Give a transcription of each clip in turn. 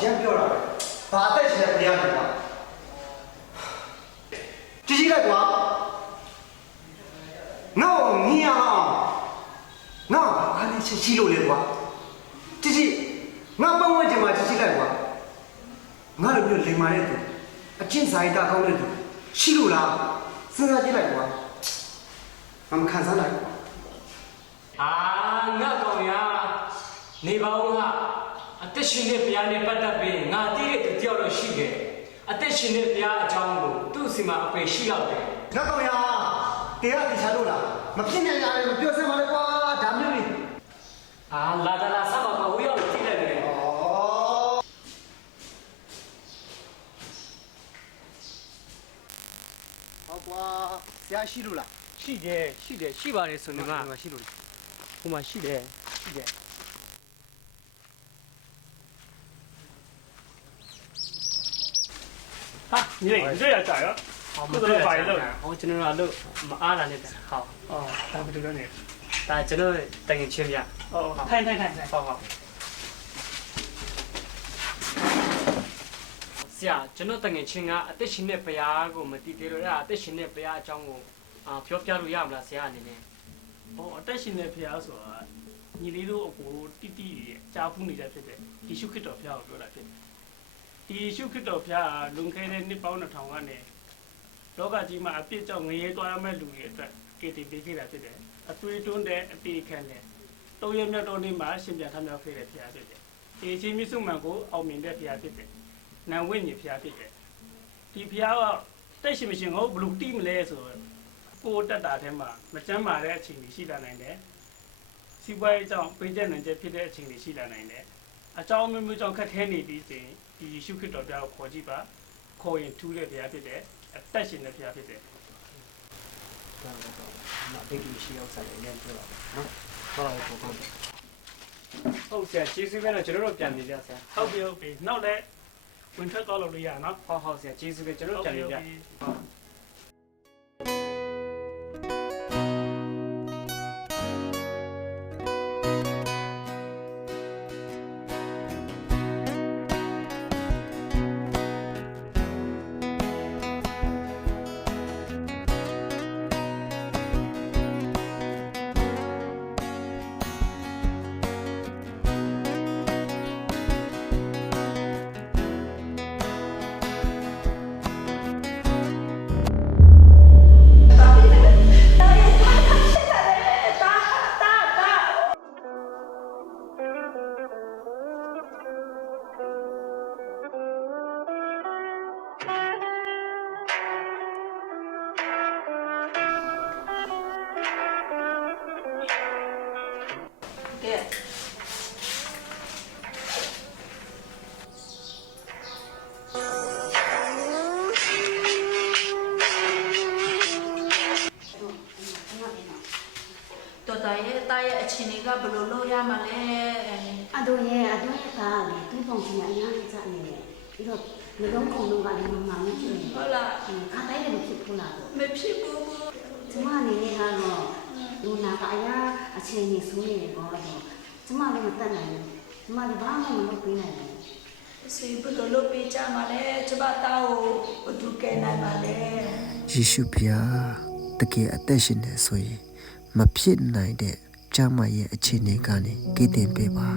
人表了，把带起来不要的话，继续来挂，那你呀，那俺那些记录来挂，继续，那帮我讲嘛，继续来挂，俺那边零码来的，金沙一大高来的，记录啦，自然就来挂，俺们看上来。啊，我讲呀，你把我啊，这些年别人不得别，俺这个都掉了水的，啊，这些年别人讲我都是嘛被洗了的。那讲呀，第二个下路了，嘛今年呀，表示嘛那个咱们的。啊，拉萨嘛，我要进来的。哦。好瓜，下西路了。是的，是吧？的孙子嘛，西路。我嘛是的。ဟာညီလေးကြည့်ရကြရောကိုယ်တော့ပါရလို့ ဟောကျွန်တော်တို့မအားလာနဲ့ဟော အော်ဒါဘယ်လိုလဲ ဒါကျွန်တော်တငင်ချင်းပြ အော်ထိုင်ဟောဆရာကျွန်တော်တငင်ချင်းကအသက်ရှင်တဲ့ဘုရားကိုမတည်သေးလို့အဲ့အသက်ရှင်တဲ့ဘုရားအကြောင်းကိုပြောပြလို့ရမလားဆရာအနေနဲ့ ဟောအသက်ရှင်တဲ့ဖရားဆိုတာညီလေးတို့အကိုတိတိကြားဖူးနေတဲ့ဖြစ်တဲ့ယေရှုခရစ်တော်ဖရားကိုပြောတာဖြစ်တယ်ဒီယေရှုခရစ်တော်ဖရားလွန်ခဲ့တဲ့နှစ်ပေါင်း2000ကနေလောကကြီးမှာအပြစ်ကြောင့်ငရဲသွားရမယ့်လူတွေအတွက်ကေတီပေးခဲ့တာဖြစ်တယ်အသွေးတွန်းတဲ့အတေခံတဲ့၃ရက်မြောက်တော်နေ့မှာရှင်ပြန်ထမြောက်ခဲ့တဲ့ဖရားဖြစ်တယ်ဒီချင်းမြတ်စုမှန်ကိုအောင်မြင်တဲ့ဖရားဖြစ်တယ်နံဝိညာဉ်ဖရားဖြစ်တယ်ဒီဖရားကတက်ရှင်မရှင်ကိုဘလူတိမလဲဆိုကိုတက်တာထဲမှာမကျမ်းမာတဲ့အချိန်ကြီးရှိလာနိုင်တယ်စီးပွားရေးကြောင့်ပေးချက်နိုင်ချက်ဖြစ်တဲ့အချိန်ကြီးရှိလာနိုင်တယ်အကြောင်းမျိုးကြောင့်ခက်ခဲနေပြီးစဉ်ဒီယေရှုခရစ်တော်ဘုရားကိုခေါ်ကြည့်ပါခေါ်ရင်ထူးတဲ့ဘုရားဖြစ်တယ်အသက်ရှင်တဲ့ဘုရားဖြစ်တယ် ဒါတော့ဒီရှိရောက်စားတယ်လည်းပြောတော့နော်ဟုတ်ဆရာကျေးဇူးပဲတော့ကျွန်တော်တို့ပြန်နေကြဆရာ ဟုတ်ပြီနောက်လည်းဝင်ထွက်သွားလို့ရနော် ဟုတ်ဆရာကျေးဇူးပဲကျွန်တော်တို့ပြန်နေကြဟုတ် တော်တော်ရဲ့တာရဲ့အချင်းတွေကဘယ်လိုလုပ်ရမှာလဲ အတို့ရဲ့ကားလေသူ့ပုံစံအများကြီးစနေတယ်ပြီးတော့မလုံးခုံလုံးကလည်းမမှန်ဘူးဖြစ်နေ ဟုတ်လား ခါတိုင်းလည်းမဖြစ်ဘူးလားတော့ မဖြစ်ဘူး ကျမအနေနဲ့ကတော့လူနာကအရာအချိန်ကြီးဆိုးနေတယ်ပေါ့တော့ကျမလည်းမတတ်နိုင်ဘူးကျမလည်းဘာမှမလုပ်ပေးနိုင်ဘူး စီဘယ်လိုလုပ်ပေးကြမှာလဲကျမတောင်းကိုဘယ်သူကဲနိုင်ပါလဲ ယေရှုဖျားတကယ်အသက်ရှင်နေဆိုရင်မဖြစ်နိုင်တဲ့ကျမ်းမာရဲ့အခြေအနေကနေကယ်တင်ပေးပါ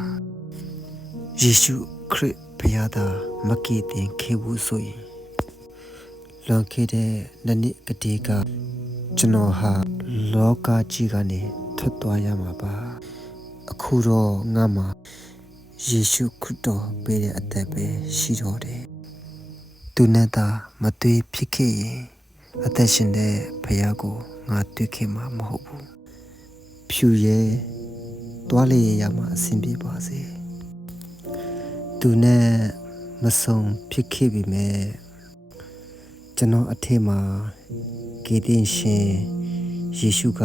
ယေရှုခရစ်ဖျားသာမကယ်တင်ခဲ့ဘူးဆိုရင်လွန်ခဲ့တဲ့နှစ်ကတည်းကကျွန်တော်ဟာလောကကြီးကနေထွက်သွားရမှာပါအခုတော့ငါမှာယေရှုခရစ်တော်ပေးတဲ့အသက်ပဲရှိတော့တယ်သူနဲ့သာမတွေ့ဖြစ်ခဲ့ရင်အသက်ရှင်တဲ့ဖျားကိုငါတွေ့ခဲ့မှာမဟုတ်ဘူးဖြူရဲတွားလေရမှာအဆင်ပြေပါစေသူနဲ့မဆုံးဖြစ်ခဲ့ပြီမဲ့ကျွန်တော်အထက်မှာဂေတင်ရှင်ယေရှုက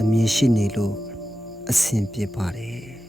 အမြင်ရှိနေလို့အဆင်ပြေပါတယ်